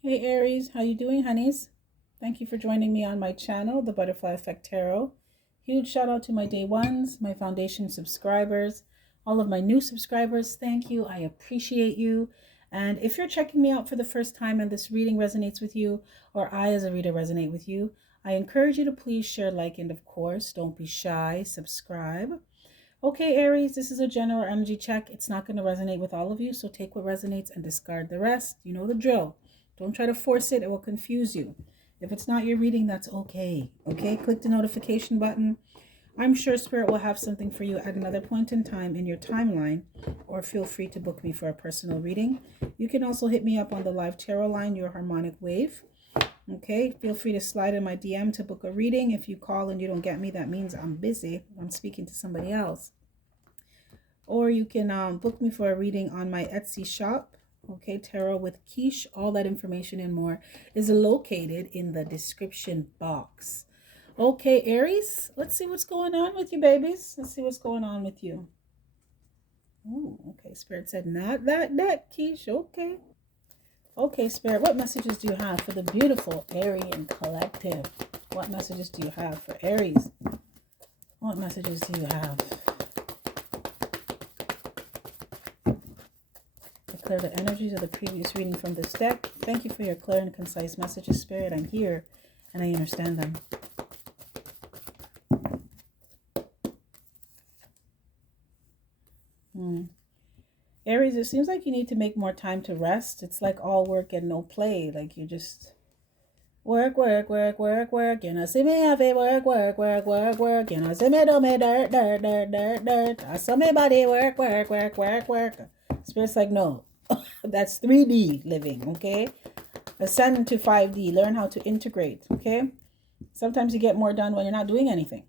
Hey Aries, how you doing, honeys? Thank you for joining me on my channel, The Butterfly Effect Tarot. Huge shout out to my day ones, my foundation subscribers, all of my new subscribers. Thank you. I appreciate you. And if you're checking me out for the first time and this reading resonates with you, or I as a reader resonate with you, I encourage you to please share, like, and of course, don't be shy, subscribe. Okay, Aries, this is a general energy check. It's not going to resonate with all of you, so take what resonates and discard the rest. You know the drill. Don't try to force it, it will confuse you. If it's not your reading, that's okay. Okay, click the notification button. I'm sure Spirit will have something for you at another point in time in your timeline, or feel free to book me for a personal reading. You can also hit me up on the live tarot line, your harmonic wave. Okay, feel free to slide in my DM to book a reading. If you call and you don't get me, that means I'm busy. I'm speaking to somebody else. Or you can book me for a reading on my Etsy shop. Okay, Tarot with Ki-esha. All that information and more is located in the description box. Okay, Aries, let's see what's going on with you, babies. Let's see what's going on with you. Oh, okay. Spirit said, not that, Ki-esha. Okay. Okay, Spirit, what messages do you have for the beautiful Aryan collective? What messages do you have for Aries? What messages do you have? Clear the energies of the previous reading from this deck. Thank you for your clear and concise messages, Spirit. I'm here and I understand them. Aries, it seems like you need to make more time to rest. It's like all work and no play. Like you just work. You know, see me have it work. You know, see me do me dirt. I saw me body work. Spirit's like, no. That's 3D living, okay? Ascend to 5D. Learn how to integrate, okay? Sometimes you get more done when you're not doing anything.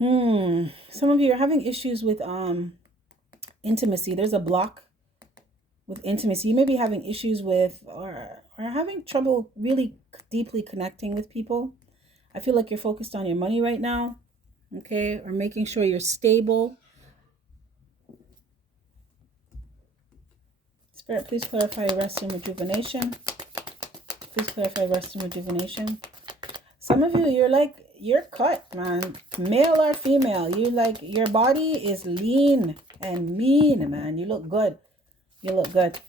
Some of you are having issues with intimacy. There's a block with intimacy. You may be having issues with or having trouble really deeply connecting with people. I feel like you're focused on your money right now, okay? Or making sure you're stable. Spirit, please clarify rest and rejuvenation. Please clarify rest and rejuvenation. Some of you, you're cut, man. Male or female. You like, your body is lean and mean, man. You look good. You look good.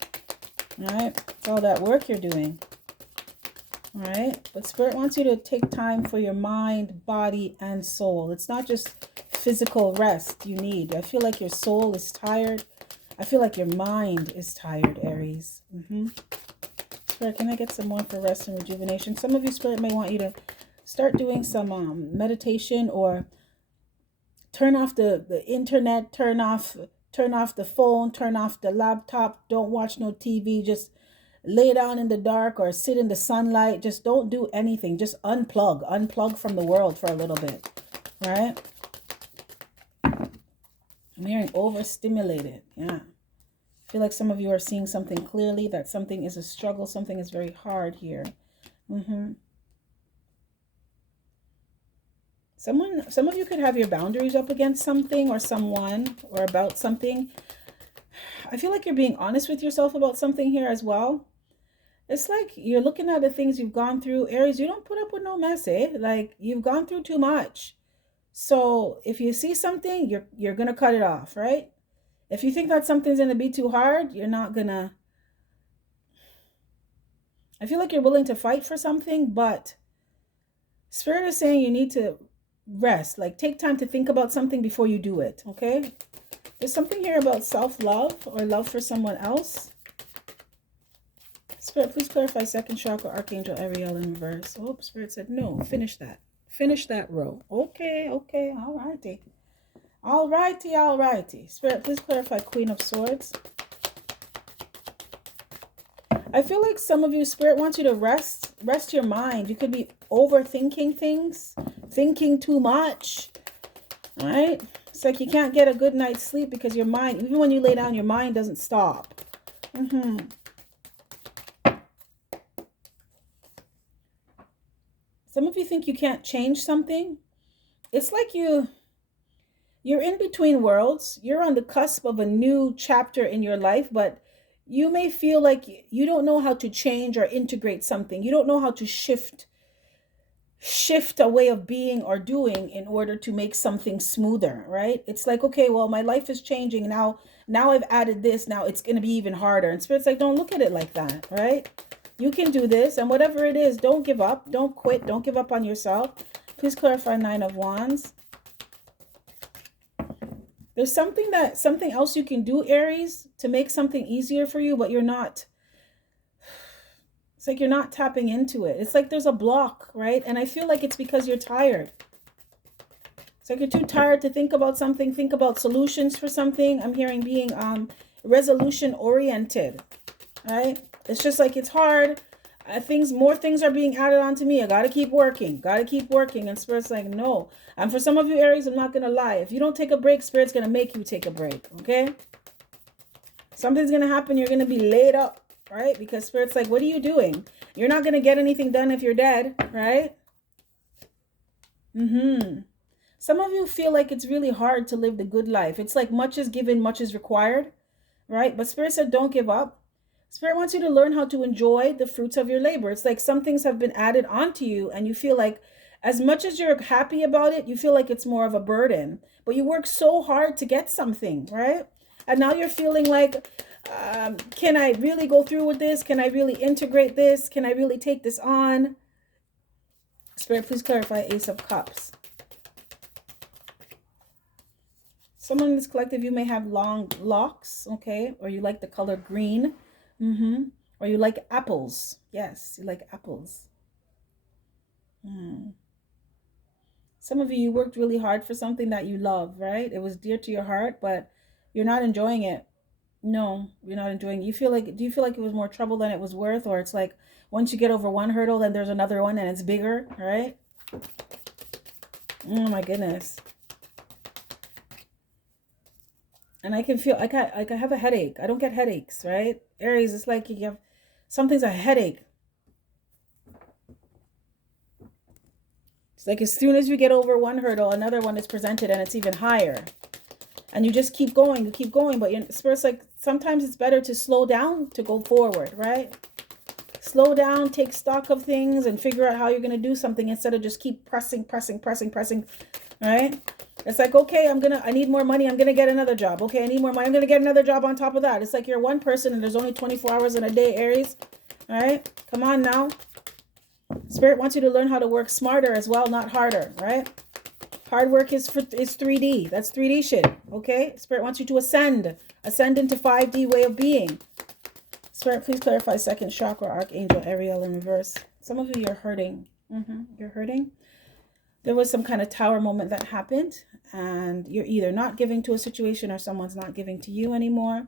All right. It's all that work you're doing. All right. But Spirit wants you to take time for your mind, body, and soul. It's not just physical rest you need. I feel like your soul is tired. I feel like your mind is tired, Aries. Spirit, can I get some more for rest and rejuvenation? Some of you, Spirit, may want you to start doing some meditation, or turn off the internet, turn off the phone, turn off the laptop. Don't watch no TV. Just lay down in the dark or sit in the sunlight. Just don't do anything. Just unplug from the world for a little bit. All right? I'm hearing overstimulated. Yeah. I feel like some of you are seeing something clearly, that something is a struggle, something is very hard here. Some of you could have your boundaries up against something or someone or about something. I feel like you're being honest with yourself about something here as well. It's like you're looking at the things you've gone through. Aries, you don't put up with no mess, eh? Like, you've gone through too much. So if you see something, you're gonna cut it off, right? If you think that something's gonna be too hard, you're not gonna. I feel like you're willing to fight for something, but Spirit is saying you need to rest. Like, take time to think about something before you do it, okay? There's something here about self-love or love for someone else. Spirit, please clarify second chakra, Archangel Ariel in reverse. Oh, Spirit said no. Finish that. Finish that row. Okay. All righty. Spirit, please clarify Queen of Swords. I feel like some of you, Spirit wants you to rest your mind. You could be overthinking things, thinking too much. All right? It's like you can't get a good night's sleep because your mind, even when you lay down, your mind doesn't stop. Some of you think you can't change something. It's like you're in between worlds. You're on the cusp of a new chapter in your life, but You may feel like you don't know how to change or integrate something. You don't know how to shift a way of being or doing in order to make something smoother, right? It's like, okay, well, my life is changing now I've added this, now it's going to be even harder. And Spirit's like, don't look at it like that, right? You can do this, and whatever it is, don't give up, don't quit, don't give up on yourself. Please clarify Nine of Wands. There's something else you can do, Aries, to make something easier for you, but you're not. It's like you're not tapping into it. It's like there's a block, right? And I feel like it's because you're tired. It's like you're too tired to think about something, think about solutions for something. I'm hearing being resolution oriented, right? It's just like it's hard. More things are being added onto me. I gotta keep working. And Spirit's like, no. And for some of you, Aries, I'm not gonna lie. If you don't take a break, Spirit's gonna make you take a break. Okay? Something's gonna happen. You're gonna be laid up, right? Because Spirit's like, what are you doing? You're not gonna get anything done if you're dead, right? Some of you feel like it's really hard to live the good life. It's like much is given, much is required, right? But Spirit said, don't give up. Spirit wants you to learn how to enjoy the fruits of your labor. It's like some things have been added onto you and you feel like as much as you're happy about it, you feel like it's more of a burden. But you work so hard to get something, right? And now you're feeling like, can I really go through with this? Can I really integrate this? Can I really take this on? Spirit, please clarify Ace of Cups. Someone in this collective, you may have long locks, okay? Or you like the color green. Or you like apples. Yes, you like apples. Some of you worked really hard for something that you love, right? It was dear to your heart, but you're not enjoying it. No, you're not enjoying it. Do you feel like it was more trouble than it was worth? Or it's like once you get over one hurdle, then there's another one and it's bigger, right? Oh my goodness. And I can feel like I have a headache. I don't get headaches, right? Aries, it's like you have something's a headache. It's like as soon as you get over one hurdle, another one is presented and it's even higher. And you just keep going, but Spirit's like sometimes it's better to slow down to go forward, right? Slow down, take stock of things and figure out how you're going to do something instead of just keep pressing, right? It's like, okay, I need more money. I'm going to get another job. Okay, I need more money. I'm going to get another job on top of that. It's like you're one person and there's only 24 hours in a day, Aries. All right, come on now. Spirit wants you to learn how to work smarter as well, not harder, right? Hard work is 3D. That's 3D shit, okay? Spirit wants you to ascend into 5D way of being. Spirit, please clarify second chakra, Archangel Ariel in reverse. Some of you, you're hurting. You're hurting. There was some kind of tower moment that happened and you're either not giving to a situation or someone's not giving to you anymore.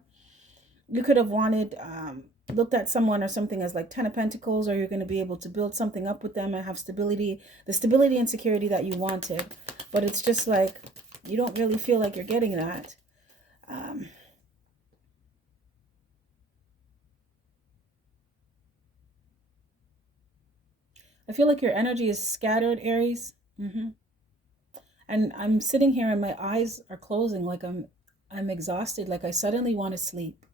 You could have looked at someone or something as like 10 of Pentacles, or you're going to be able to build something up with them and have stability, the stability and security that you wanted. But it's just like, you don't really feel like you're getting that. I feel like your energy is scattered, Aries. And I'm sitting here and my eyes are closing like I'm exhausted, like I suddenly want to sleep.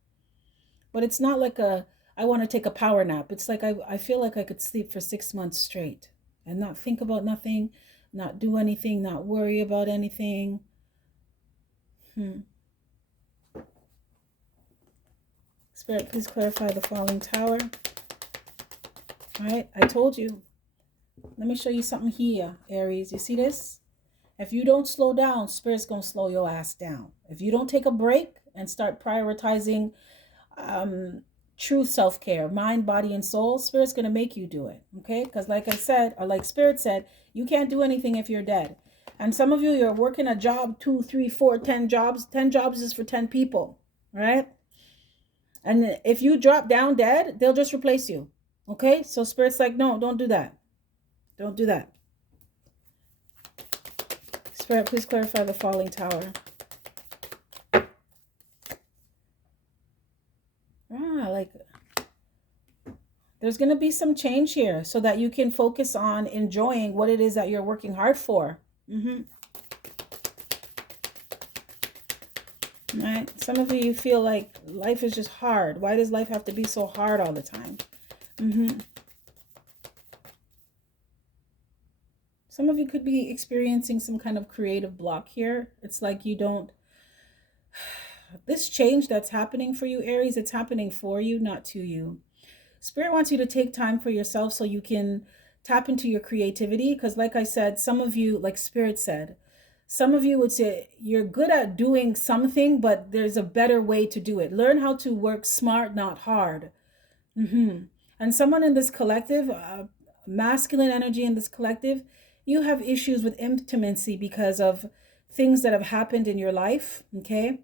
But it's not like I want to take a power nap. It's like I feel like I could sleep for 6 months straight and not think about nothing, not do anything, not worry about anything. Spirit, please clarify the falling tower. All right, I told you. Let me show you something here, Aries. You see this? If you don't slow down, Spirit's going to slow your ass down. If you don't take a break and start prioritizing true self-care, mind, body, and soul, Spirit's going to make you do it, okay? Because like I said, or like Spirit said, you can't do anything if you're dead. And some of you, you're working a job, 2, 3, 4, 10 jobs. 10 jobs is for 10 people, right? And if you drop down dead, they'll just replace you, okay? So Spirit's like, no, don't do that. Don't do that. Spirit, please clarify the falling tower. Like there's going to be some change here so that you can focus on enjoying what it is that you're working hard for. right? Some of you feel like life is just hard. Why does life have to be so hard all the time? Some of you could be experiencing some kind of creative block here. It's like you don't, this change that's happening for you, Aries, it's happening for you, not to you. Spirit wants you to take time for yourself so you can tap into your creativity. Because like I said, some of you, like Spirit said, some of you would say you're good at doing something, but there's a better way to do it. Learn how to work smart, not hard. And someone in this collective, masculine energy in this collective, you have issues with intimacy because of things that have happened in your life, okay?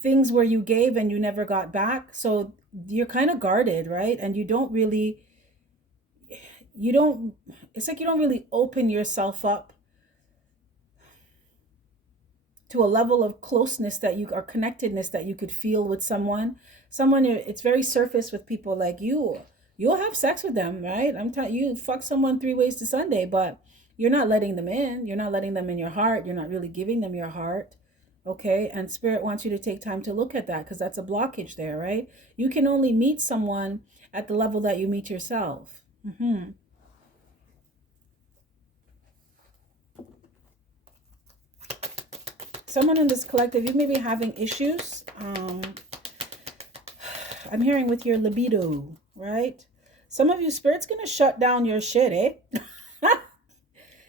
Things where you gave and you never got back. So you're kind of guarded, right? And you don't really, it's like you don't really open yourself up to a level of closeness that you, or connectedness that you could feel with someone. It's very surface with people like you. You'll have sex with them, right? I'm telling you, fuck someone 3 ways to Sunday, but you're not letting them in. You're not letting them in your heart. You're not really giving them your heart. Okay. And Spirit wants you to take time to look at that, because that's a blockage there, right? You can only meet someone at the level that you meet yourself. Someone in this collective, you may be having issues. I'm hearing with your libido, right? Some of you, Spirit's going to shut down your shit, eh?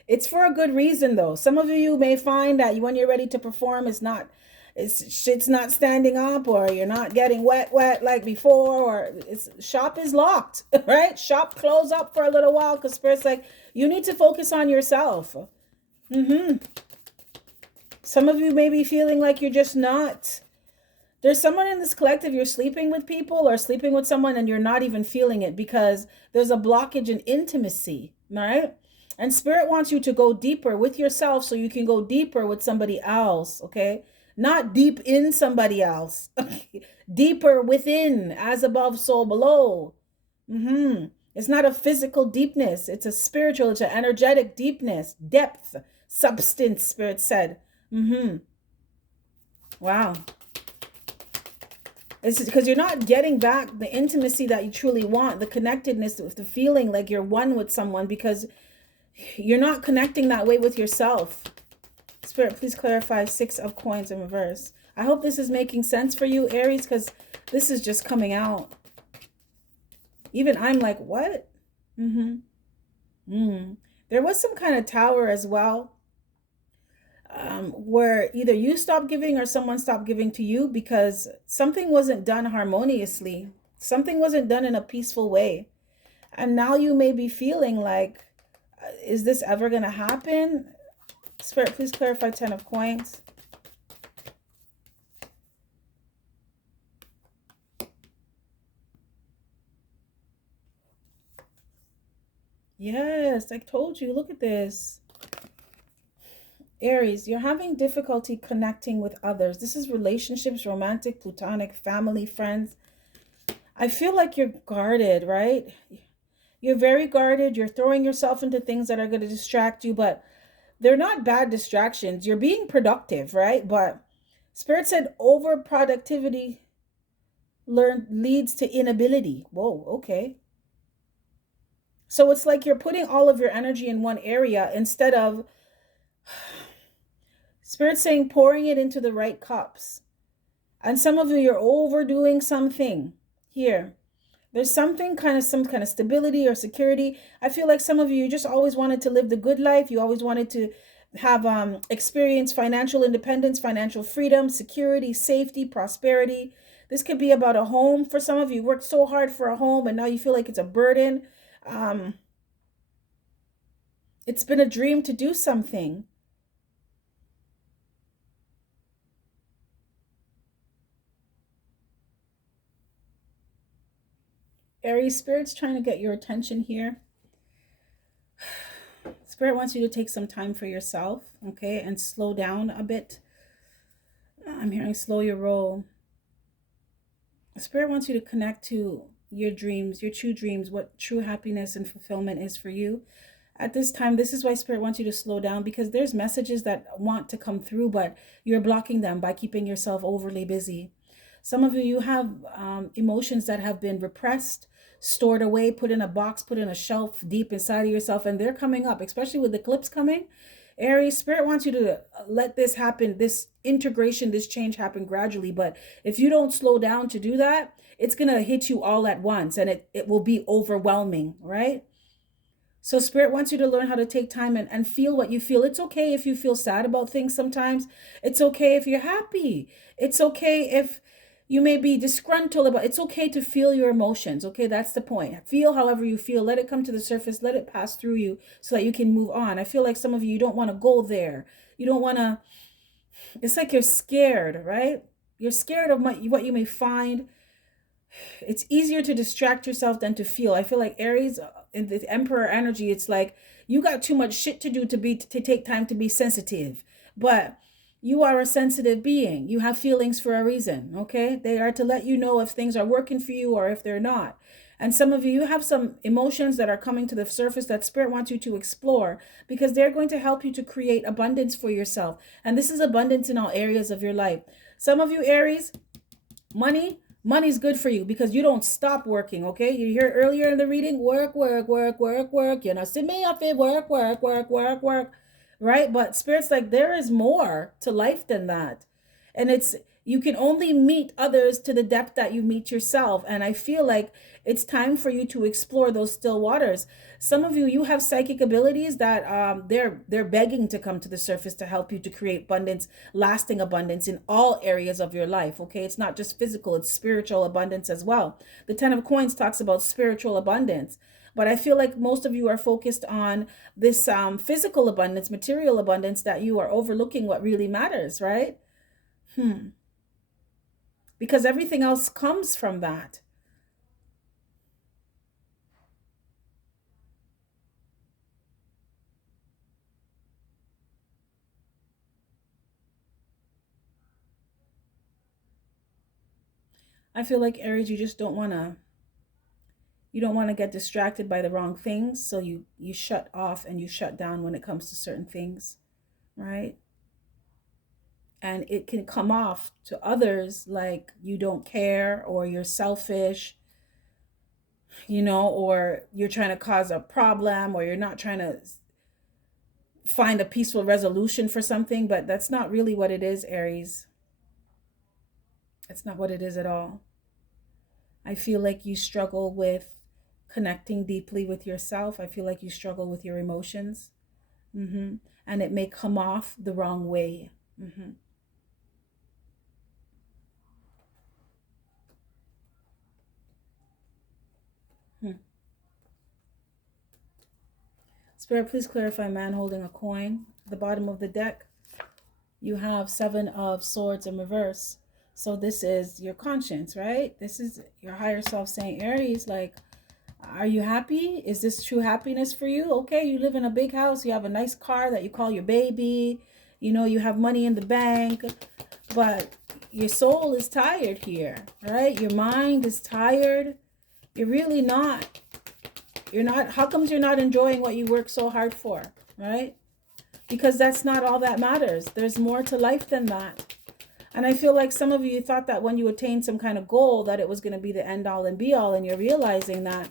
It's for a good reason, though. Some of you may find that when you're ready to perform, shit's not standing up, or you're not getting wet like before, or shop is locked, right? Shop close up for a little while, because Spirit's like, you need to focus on yourself. Some of you may be feeling like you're just not. There's someone in this collective, you're sleeping with people or sleeping with someone and you're not even feeling it because there's a blockage in intimacy, right? And Spirit wants you to go deeper with yourself so you can go deeper with somebody else, okay? Not deep in somebody else. Deeper within, as above, so below. It's not a physical deepness. It's a spiritual, it's an energetic deepness, depth, substance, Spirit said. Wow. It's because you're not getting back the intimacy that you truly want, the connectedness, the feeling like you're one with someone, because you're not connecting that way with yourself. Spirit, please clarify 6 of coins in reverse. I hope this is making sense for you, Aries, because this is just coming out. Even I'm like, what? There was some kind of tower as well. Where either you stop giving or someone stopped giving to you because something wasn't done harmoniously. Something wasn't done in a peaceful way. And now you may be feeling like, is this ever going to happen? Spirit, please clarify 10 of coins. Yes, I told you. Look at this. Aries, you're having difficulty connecting with others. This is relationships, romantic, platonic, family, friends. I feel like you're guarded, right? You're very guarded. You're throwing yourself into things that are going to distract you, but they're not bad distractions. You're being productive, right? But Spirit said over productivity leads to inability. Whoa, okay. So it's like you're putting all of your energy in one area instead of, Spirit's saying, pouring it into the right cups. And some of you, you're overdoing something here. There's some kind of stability or security. I feel like some of you just always wanted to live the good life. You always wanted to have experience financial independence, financial freedom, security, safety, prosperity. This could be about a home. For some of you, worked so hard for a home and now you feel like it's a burden. It's been a dream to do something. Aries, Spirit's trying to get your attention here. Spirit wants you to take some time for yourself, okay, and slow down a bit. I'm hearing slow your roll. Spirit wants you to connect to your dreams, your true dreams, what true happiness and fulfillment is for you. At this time, this is why Spirit wants you to slow down, because there's messages that want to come through, but you're blocking them by keeping yourself overly busy. Some of you have emotions that have been repressed, stored away, put in a box, put in a shelf deep inside of yourself, and they're coming up, especially with the eclipse coming. Aries, Spirit wants you to let this happen, this integration, this change happen gradually. But if you don't slow down to do that, it's going to hit you all at once, and it will be overwhelming, right? So Spirit wants you to learn how to take time and feel what you feel. It's okay if you feel sad about things sometimes. It's okay if you're happy. It's okay if you may be disgruntled about. It's okay to feel your emotions. Okay, that's the point. Feel however you feel. Let it come to the surface. Let it pass through you so that you can move on. I feel like some of you don't want to go there. You don't want to. It's like you're scared, right? You're scared of what you may find. It's easier to distract yourself than to feel. I feel like Aries in the Emperor energy, it's like you got too much shit to do to take time to be sensitive. But you are a sensitive being. You have feelings for a reason, okay? They are to let you know if things are working for you or if they're not. And some of you have some emotions that are coming to the surface that Spirit wants you to explore, because they're going to help you to create abundance for yourself. And this is abundance in all areas of your life. Some of you, Aries, money's good for you because you don't stop working. Okay, you hear earlier in the reading, work, you know, see me up, work, right? But Spirit's like, there is more to life than that. And it's, you can only meet others to the depth that you meet yourself. And I feel like it's time for you to explore those still waters. Some of you, you have psychic abilities that they're begging to come to the surface to help you to create abundance, lasting abundance in all areas of your life. Okay, it's not just physical, it's spiritual abundance as well. The 10 of Coins talks about spiritual abundance. But I feel like most of you are focused on this physical abundance, material abundance, that you are overlooking what really matters, right? Because everything else comes from that. I feel like Aries, you don't want to get distracted by the wrong things, so you shut off and you shut down when it comes to certain things, right? And it can come off to others like you don't care, or you're selfish, you know, or you're trying to cause a problem, or you're not trying to find a peaceful resolution for something. But that's not really what it is, Aries. That's not what it is at all. I feel like you struggle with connecting deeply with yourself. I feel like you struggle with your emotions. And it may come off the wrong way. Spirit, please clarify man holding a coin. The bottom of the deck, you have 7 of Swords in reverse. So this is your conscience, right? This is your higher self saying, Aries, like, are you happy? Is this true happiness for you? Okay, you live in a big house, you have a nice car that you call your baby, you know, you have money in the bank, but your soul is tired here, right? Your mind is tired. You're really not. You're not. How comes you're not enjoying what you work so hard for, right? Because that's not all that matters. There's more to life than that. And I feel like some of you thought that when you attained some kind of goal that it was going to be the end all and be all, and you're realizing that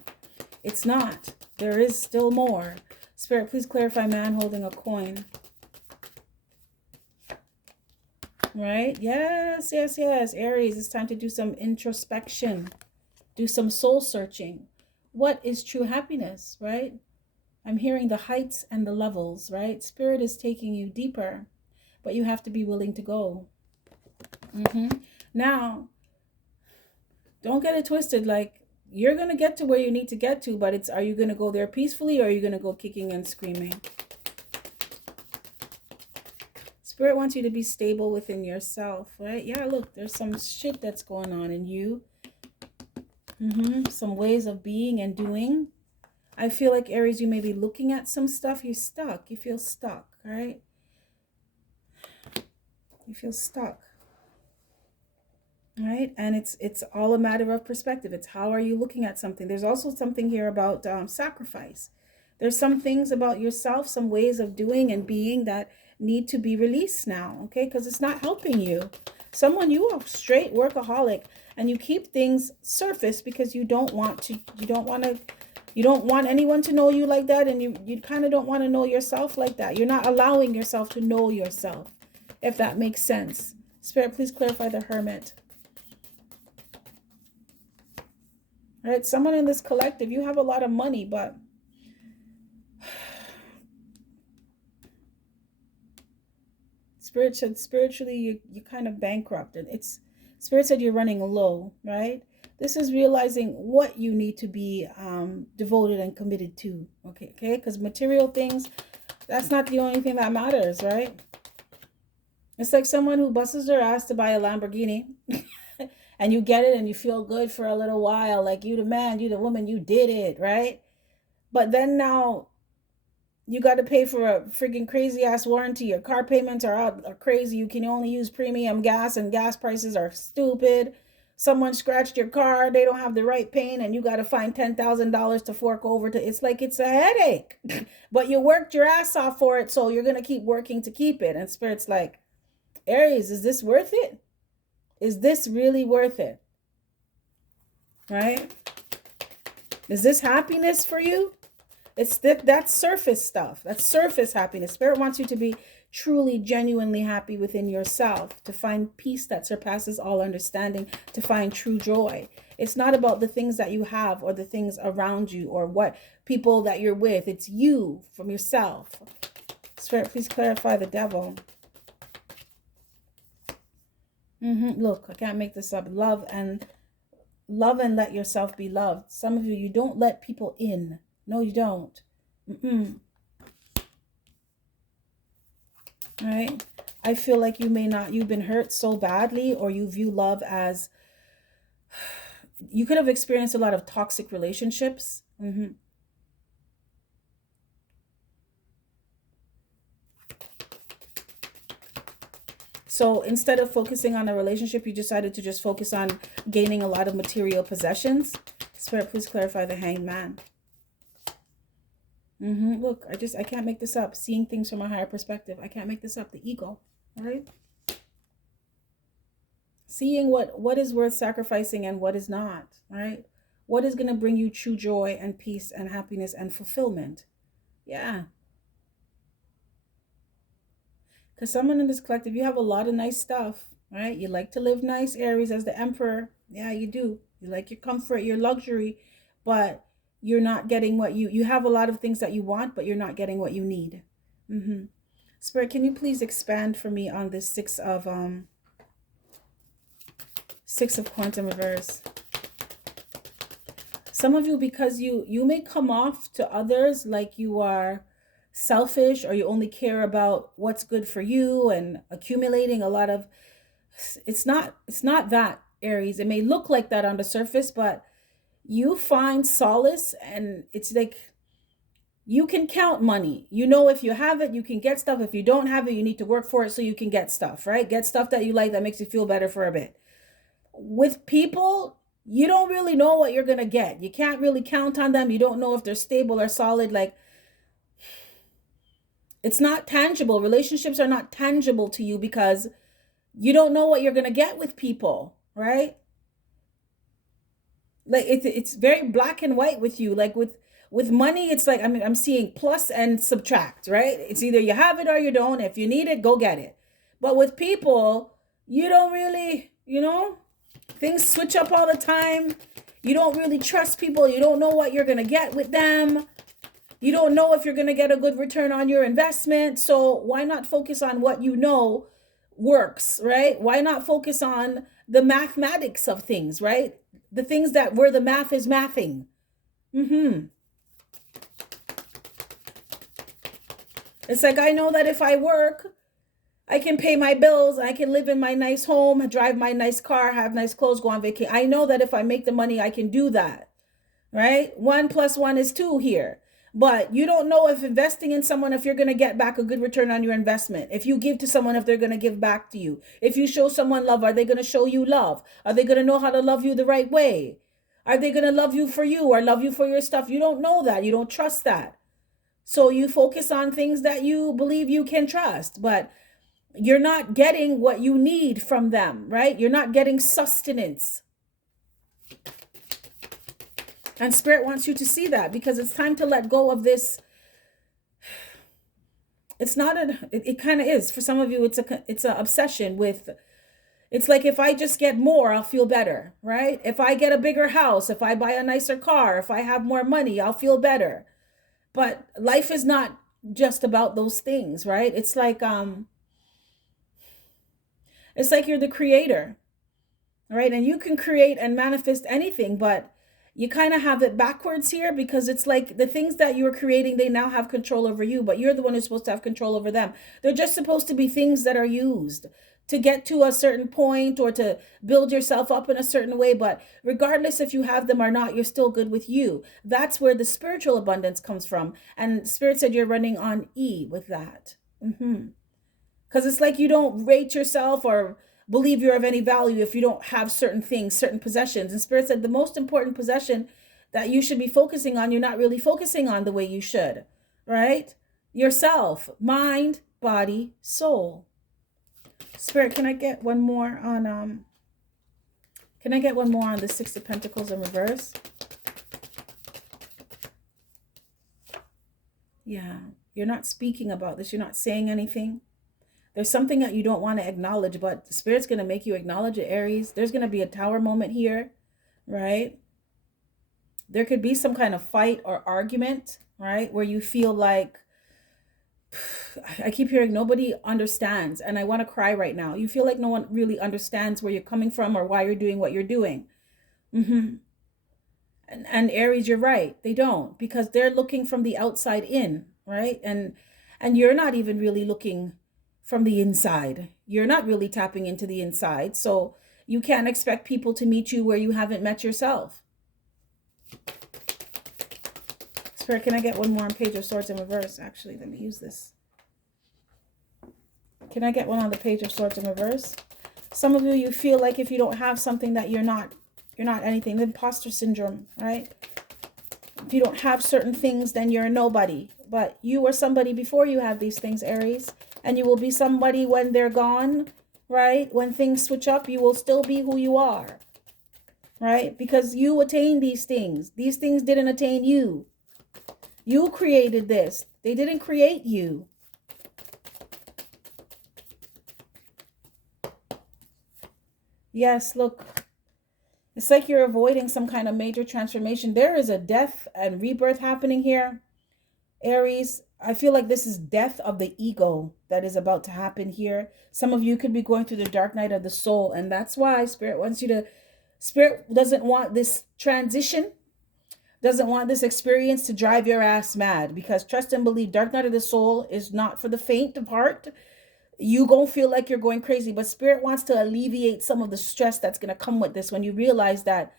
it's not. There is still more. Spirit, please clarify man holding a coin. Right? Yes. Aries, it's time to do some introspection. Do some soul searching. What is true happiness, right? I'm hearing the heights and the levels, right? Spirit is taking you deeper, but you have to be willing to go. Now, don't get it twisted. Like, you're going to get to where you need to get to, but are you going to go there peacefully, or are you going to go kicking and screaming? Spirit wants you to be stable within yourself, right? Yeah, look, there's some shit that's going on in you. Some ways of being and doing. I feel like, Aries, you may be looking at some stuff. You're stuck. You feel stuck, right? You feel stuck. Right? And it's all a matter of perspective. It's how are you looking at something. There's also something here about sacrifice. There's some things about yourself, some ways of doing and being that need to be released now, okay? Because it's not helping you. Someone, you are straight workaholic and you keep things surface because you don't want anyone to know you like that, and you kind of don't want to know yourself like that. You're not allowing yourself to know yourself, if that makes sense. Spirit, please clarify the Hermit. All right, someone in this collective, you have a lot of money, but spiritually you're kind of bankrupted. Spirit said you're running low, right? This is realizing what you need to be devoted and committed to, okay? Because material things, that's not the only thing that matters, right? It's like someone who busts their ass to buy a Lamborghini and you get it and you feel good for a little while, like you the man, you the woman, you did it, right? But then now you got to pay for a freaking crazy ass warranty. Your car payments are crazy. You can only use premium gas and gas prices are stupid. Someone scratched your car, they don't have the right paint, and you got to find $10,000 to fork over to. It's like it's a headache. But you worked your ass off for it, so you're going to keep working to keep it. And Spirit's like, Aries, is this worth it? Is this really worth it? Right? Is this happiness for you? It's that's surface stuff. That's surface happiness. Spirit wants you to be truly, genuinely happy within yourself, to find peace that surpasses all understanding, to find true joy. It's not about the things that you have or the things around you or what people that you're with. It's you from yourself. Spirit, please clarify the Devil. Look, I can't make this up. Love and let yourself be loved. Some of you don't let people in. No, you don't. All right. I feel like you've been hurt so badly, or you view love as, you could have experienced a lot of toxic relationships. So instead of focusing on a relationship, you decided to just focus on gaining a lot of material possessions. Spirit, please clarify the Hanged Man. Look, I can't make this up. Seeing things from a higher perspective. I can't make this up. The ego, all right? Seeing what is worth sacrificing and what is not, right? What is going to bring you true joy and peace and happiness and fulfillment? Yeah. Because someone in this collective, you have a lot of nice stuff, right? You like to live nice, Aries, as the Emperor. Yeah, you do. You like your comfort, your luxury, but you're not getting what you have a lot of things that you want, but you're not getting what you need. Spirit, can you please expand for me on this Six of Quantum Reverse? Some of you, because you may come off to others like you are selfish, or you only care about what's good for you and accumulating a lot of, it's not that, Aries. It may look like that on the surface, but you find solace, and it's like you can count money. You know, if you have it, you can get stuff. If you don't have it, you need to work for it so you can get stuff, right? Get stuff that you like, that makes you feel better for a bit. With people, you don't really know what you're going to get. You can't really count on them. You don't know if they're stable or solid. Like, it's not tangible. Relationships are not tangible to you because you don't know what you're going to get with people, right? Like it's very black and white with you. Like with money, it's like, I'm seeing plus and subtract, right? It's either you have it or you don't. If you need it, go get it. But with people, you don't really, things switch up all the time. You don't really trust people. You don't know what you're going to get with them. You don't know if you're going to get a good return on your investment. So why not focus on what you know works, right? Why not focus on the mathematics of things, right? The things that where the math is mathing. It's like, I know that if I work, I can pay my bills, I can live in my nice home, drive my nice car, have nice clothes, go on vacation. I know that if I make the money, I can do that, right? 1 + 1 is 2 here. But you don't know if investing in someone, if you're going to get back a good return on your investment. If you give to someone, if they're going to give back to you. If you show someone love, are they going to show you love? Are they going to know how to love you the right way? Are they going to love you for you or love you for your stuff? You don't know that. You don't trust that. So you focus on things that you believe you can trust, but you're not getting what you need from them, right? You're not getting sustenance. And Spirit wants you to see that, because it's time to let go of this. It's not it kind of is. For some of you, it's an obsession with, it's like, if I just get more, I'll feel better, right? If I get a bigger house, if I buy a nicer car, if I have more money, I'll feel better. But life is not just about those things, right? It's like you're the creator, right? And you can create and manifest anything, but you kind of have it backwards here, because it's like the things that you're creating, they now have control over you, but you're the one who's supposed to have control over them. They're just supposed to be things that are used to get to a certain point or to build yourself up in a certain way. But regardless if you have them or not, you're still good with you. That's where the spiritual abundance comes from. And Spirit said you're running on E with that. Because it's like you don't rate yourself or believe you're of any value if you don't have certain things, certain possessions. And Spirit said the most important possession that you should be focusing on, you're not really focusing on the way you should, right? Yourself, mind, body, soul. Spirit, can I get one more on the Six of Pentacles in reverse? Yeah, you're not speaking about this. You're not saying anything. There's something that you don't want to acknowledge, but the Spirit's going to make you acknowledge it, Aries. There's going to be a tower moment here, right? There could be some kind of fight or argument, right? Where you feel like, I keep hearing nobody understands, and I want to cry right now. You feel like no one really understands where you're coming from or why you're doing what you're doing. And Aries, you're right. They don't, because they're looking from the outside in, right? And you're not even really looking from the inside. You're not really tapping into the inside. So you can't expect people to meet you where you haven't met yourself. Spirit, can I get one more on Page of Swords in reverse? Actually, let me use this. Can I get one on the Page of Swords in reverse? Some of you feel like if you don't have something that you're not anything. The imposter syndrome, right? If you don't have certain things, then you're a nobody. But you were somebody before you have these things, Aries. And you will be somebody when they're gone, right? When things switch up, you will still be who you are, right? Because you attained these things. These things didn't attain you. You created this. They didn't create you. Yes, look. It's like you're avoiding some kind of major transformation. There is a death and rebirth happening here, Aries. I feel like this is death of the ego that is about to happen here. Some of you could be going through the dark night of the soul. And that's why Spirit doesn't want this transition, doesn't want this experience to drive your ass mad. Because trust and believe, dark night of the soul is not for the faint of heart. You gonna feel like you're going crazy. But Spirit wants to alleviate some of the stress that's going to come with this when you realize that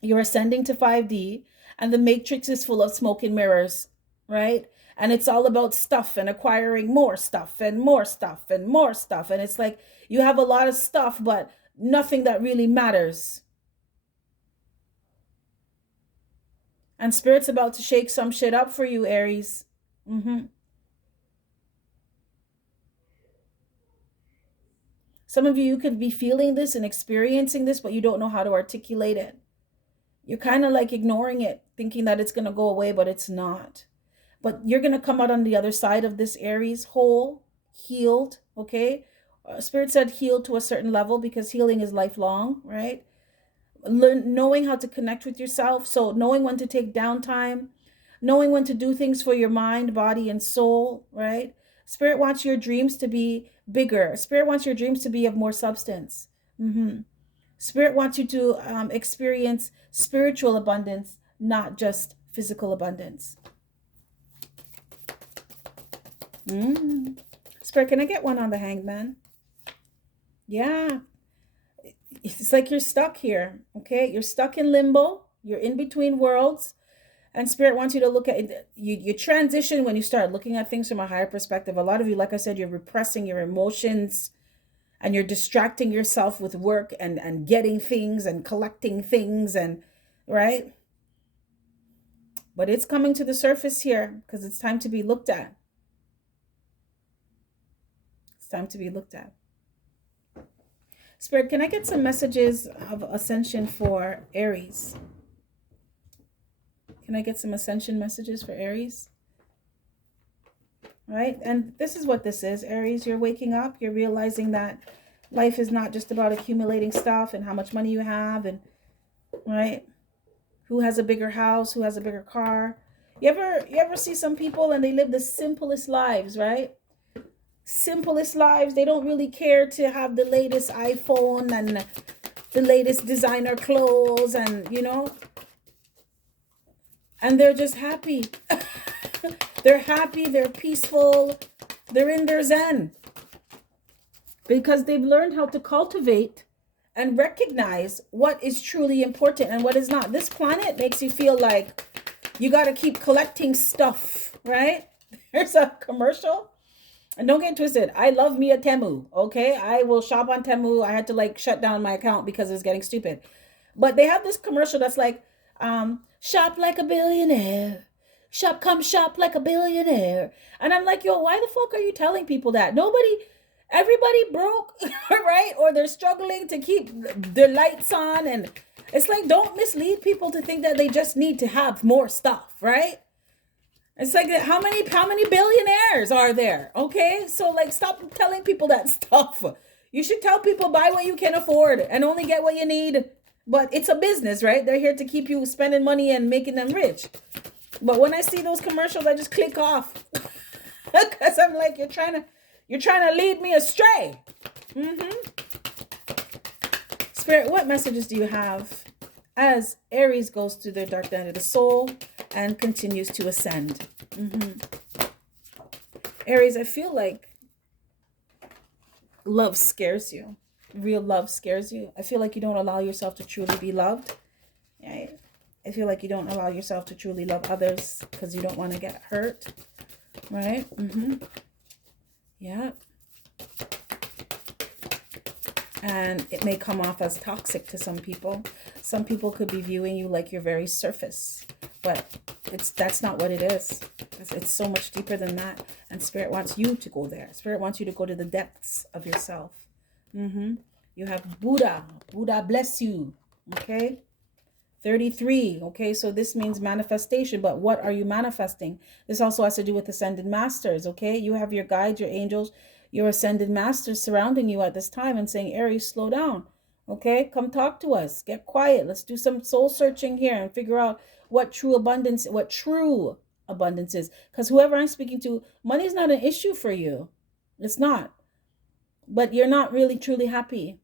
you're ascending to 5D and the matrix is full of smoke and mirrors, right? And it's all about stuff and acquiring more stuff and more stuff and more stuff. And it's like you have a lot of stuff, but nothing that really matters. And Spirit's about to shake some shit up for you, Aries. Some of you could be feeling this and experiencing this, but you don't know how to articulate it. You're kind of like ignoring it, thinking that it's going to go away, but it's not. But you're going to come out on the other side of this, Aries, whole, healed, okay? Spirit said healed to a certain level, because healing is lifelong, right? Knowing how to connect with yourself. So knowing when to take downtime, knowing when to do things for your mind, body, and soul, right? Spirit wants your dreams to be bigger. Spirit wants your dreams to be of more substance. Spirit wants you to experience spiritual abundance, not just physical abundance. Spirit, can I get one on the Hangman? Yeah. It's like you're stuck here, okay? You're stuck in limbo. You're in between worlds. And Spirit wants you to look at it. You transition when you start looking at things from a higher perspective. A lot of you, like I said, you're repressing your emotions and you're distracting yourself with work and getting things and collecting things, and right? But it's coming to the surface here because it's time to be looked at. It's time to be looked at. Spirit, can I get some messages of ascension for Aries? Can I get some ascension messages for Aries? Right? And this is what this is. Aries, you're waking up. You're realizing that life is not just about accumulating stuff and how much money you have and, right? Who has a bigger house, who has a bigger car. You ever see some people and they live the simplest lives, right? Simplest lives. They don't really care to have the latest iPhone and the latest designer clothes and, and they're just happy. They're happy, they're peaceful, they're in their zen. Because they've learned how to cultivate and recognize what is truly important and what is not. This planet makes you feel like you got to keep collecting stuff, right? There's a commercial. And don't get twisted. I love me a Temu, okay? I will shop on Temu. I had to shut down my account because it was getting stupid. But they have this commercial that's like, shop like a billionaire. Come shop like a billionaire. And I'm like, yo, why the fuck are you telling people that? Everybody broke, right? Or they're struggling to keep their lights on. And it's like, don't mislead people to think that they just need to have more stuff, right? It's like, how many billionaires are there? Okay. So stop telling people that stuff. You should tell people buy what you can afford and only get what you need. But it's a business, right? They're here to keep you spending money and making them rich. But when I see those commercials, I just click off because I'm like, you're trying to lead me astray. Spirit, what messages do you have as Aries goes through their dark night of the soul and continues to ascend? Aries, I feel like love scares you. Real love scares you. I feel like you don't allow yourself to truly be loved. Right? I feel like you don't allow yourself to truly love others because you don't want to get hurt. Right? Yeah. And it may come off as toxic to some people. Some people could be viewing you like you're very surface. But that's not what it is. It's so much deeper than that. And Spirit wants you to go there. Spirit wants you to go to the depths of yourself. You have Buddha. Buddha bless you. Okay? 33. Okay, so this means manifestation. But what are you manifesting? This also has to do with ascended masters. Okay, you have your guides, your angels, your ascended masters surrounding you at this time and saying, Aries, slow down. Okay, come talk to us. Get quiet. Let's do some soul searching here and figure out what true abundance is. Because whoever I'm speaking to, money is not an issue for you. It's not. But you're not really truly happy.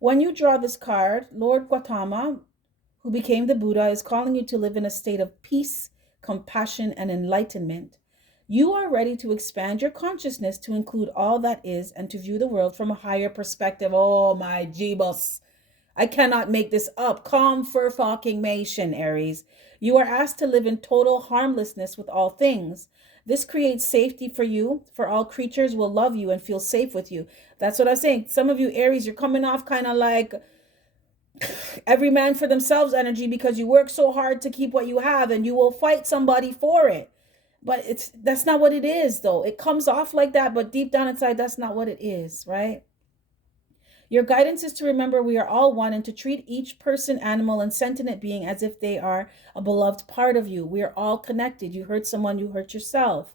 When you draw this card, Lord Gautama, who became the Buddha, is calling you to live in a state of peace, compassion, and enlightenment. You are ready to expand your consciousness to include all that is and to view the world from a higher perspective. Oh my Jeebus. I cannot make this up. Confirmation, Aries. You are asked to live in total harmlessness with all things. This creates safety for you, for all creatures will love you and feel safe with you. That's what I'm saying. Some of you, Aries, you're coming off kind of like every man for themselves energy because you work so hard to keep what you have and you will fight somebody for it. But that's not what it is, though. It comes off like that, but deep down inside, that's not what it is, right? Your guidance is to remember we are all one and to treat each person, animal, and sentient being as if they are a beloved part of you. We are all connected. You hurt someone, you hurt yourself.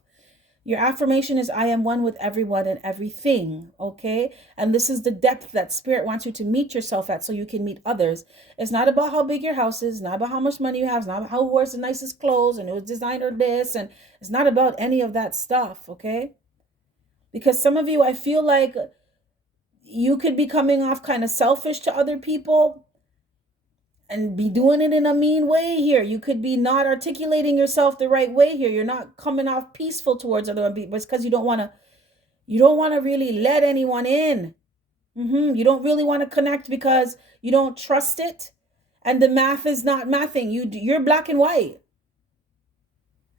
Your affirmation is, I am one with everyone and everything, okay? And this is the depth that Spirit wants you to meet yourself at so you can meet others. It's not about how big your house is, not about how much money you have, it's not about who wears the nicest clothes and who's designer this, and it's not about any of that stuff, okay? Because some of you, I feel like you could be coming off kind of selfish to other people and be doing it in a mean way here. You could be not articulating yourself the right way here. You're not coming off peaceful towards other people. But it's because you don't want to really let anyone in. You don't really want to connect because you don't trust it. And the math is not mathing. You're black and white.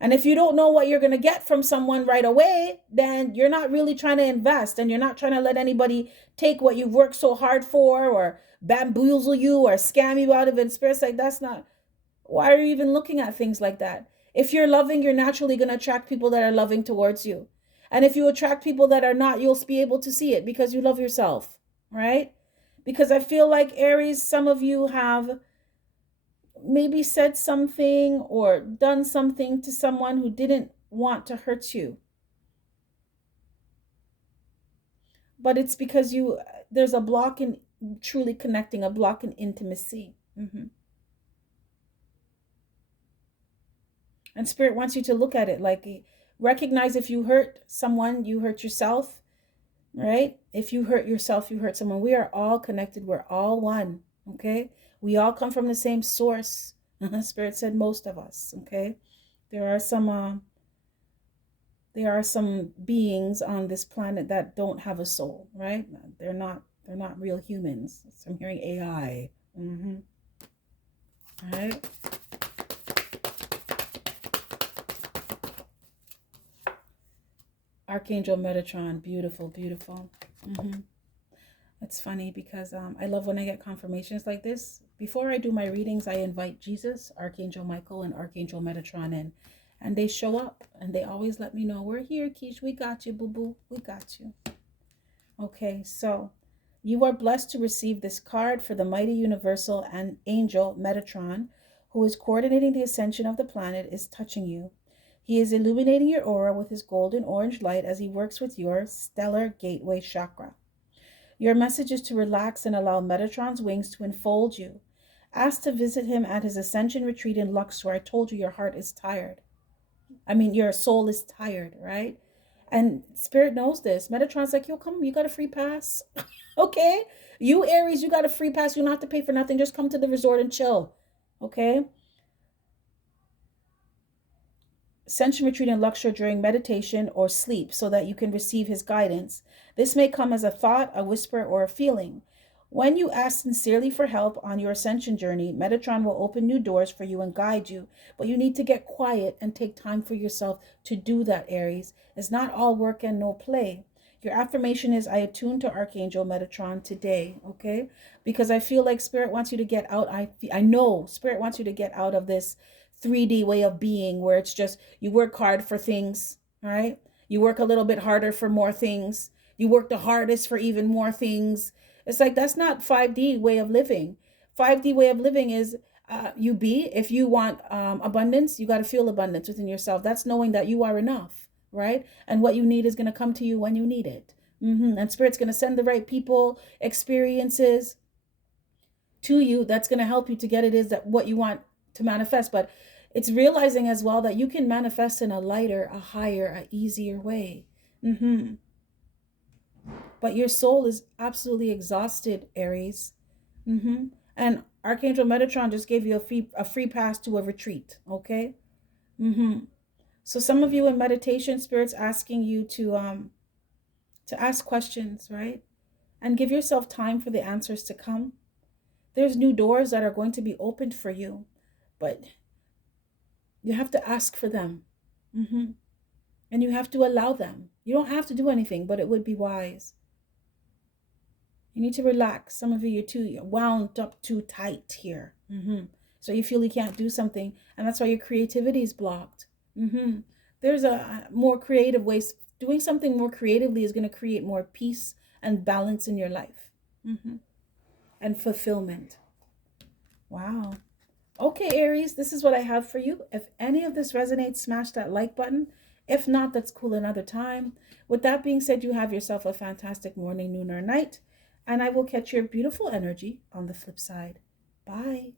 And if you don't know what you're going to get from someone right away, then you're not really trying to invest and you're not trying to let anybody take what you've worked so hard for or bamboozle you or scam you out of it. Spirit's like, that's not. Why are you even looking at things like that? If you're loving, you're naturally going to attract people that are loving towards you. And if you attract people that are not, you'll be able to see it because you love yourself, right? Because I feel like Aries, some of you have maybe said something or done something to someone who didn't want to hurt you. But it's because there's a block in truly connecting, a block in intimacy. And Spirit wants you to look at it like, recognize if you hurt someone, you hurt yourself, right? If you hurt yourself, you hurt someone. We are all connected. We're all one, okay? We all come from the same source. Spirit said most of us, okay? There are some beings on this planet that don't have a soul, right? They're not real humans. So I'm hearing AI. All right. Archangel Metatron, beautiful, beautiful. It's funny because I love when I get confirmations like this. Before I do my readings, I invite Jesus, Archangel Michael, and Archangel Metatron in. And they show up and they always let me know, we're here, Keish, we got you, boo-boo, we got you. Okay, so you are blessed to receive this card for the mighty universal and angel Metatron, who is coordinating the ascension of the planet, is touching you. He is illuminating your aura with his golden orange light as he works with your stellar gateway chakra. Your message is to relax and allow Metatron's wings to enfold you. Ask to visit him at his ascension retreat in Luxor. I told you your heart is tired. Your soul is tired, right? And Spirit knows this. Metatron's like, yo, come, you got a free pass. Okay? You Aries, you got a free pass. You don't have to pay for nothing. Just come to the resort and chill. Okay? Ascension retreat in Luxor during meditation or sleep so that you can receive his guidance. This may come as a thought, a whisper, or a feeling. When you ask sincerely for help on your ascension journey, Metatron will open new doors for you and guide you. But you need to get quiet and take time for yourself to do that, Aries. It's not all work and no play. Your affirmation is, I attune to Archangel Metatron today, okay? Because I feel like Spirit wants you to get out. I know Spirit wants you to get out of this 3D way of being where it's just you work hard for things, right? You work a little bit harder for more things. You work the hardest for even more things. It's like that's not 5D way of living. 5D way of living is if you want abundance, you got to feel abundance within yourself. That's knowing that you are enough, right? And what you need is going to come to you when you need it. And Spirit's going to send the right people, experiences to you that's going to help you to get it is that what you want to manifest. But it's realizing as well that you can manifest in a lighter, a higher, a easier way. But your soul is absolutely exhausted, Aries. And Archangel Metatron just gave you a free pass to a retreat, okay? So some of you in meditation, Spirit's asking you to ask questions, right? And give yourself time for the answers to come. There's new doors that are going to be opened for you, but you have to ask for them. And you have to allow them. You don't have to do anything, but it would be wise. You need to relax. Some of you, you're wound up too tight here. So you feel you can't do something, and that's why your creativity is blocked. There's a more creative ways. Doing something more creatively is going to create more peace and balance in your life. And fulfillment. Wow. Okay, Aries, this is what I have for you. If any of this resonates, smash that like button. If not, that's cool another time. With that being said, you have yourself a fantastic morning, noon, or night. And I will catch your beautiful energy on the flip side. Bye.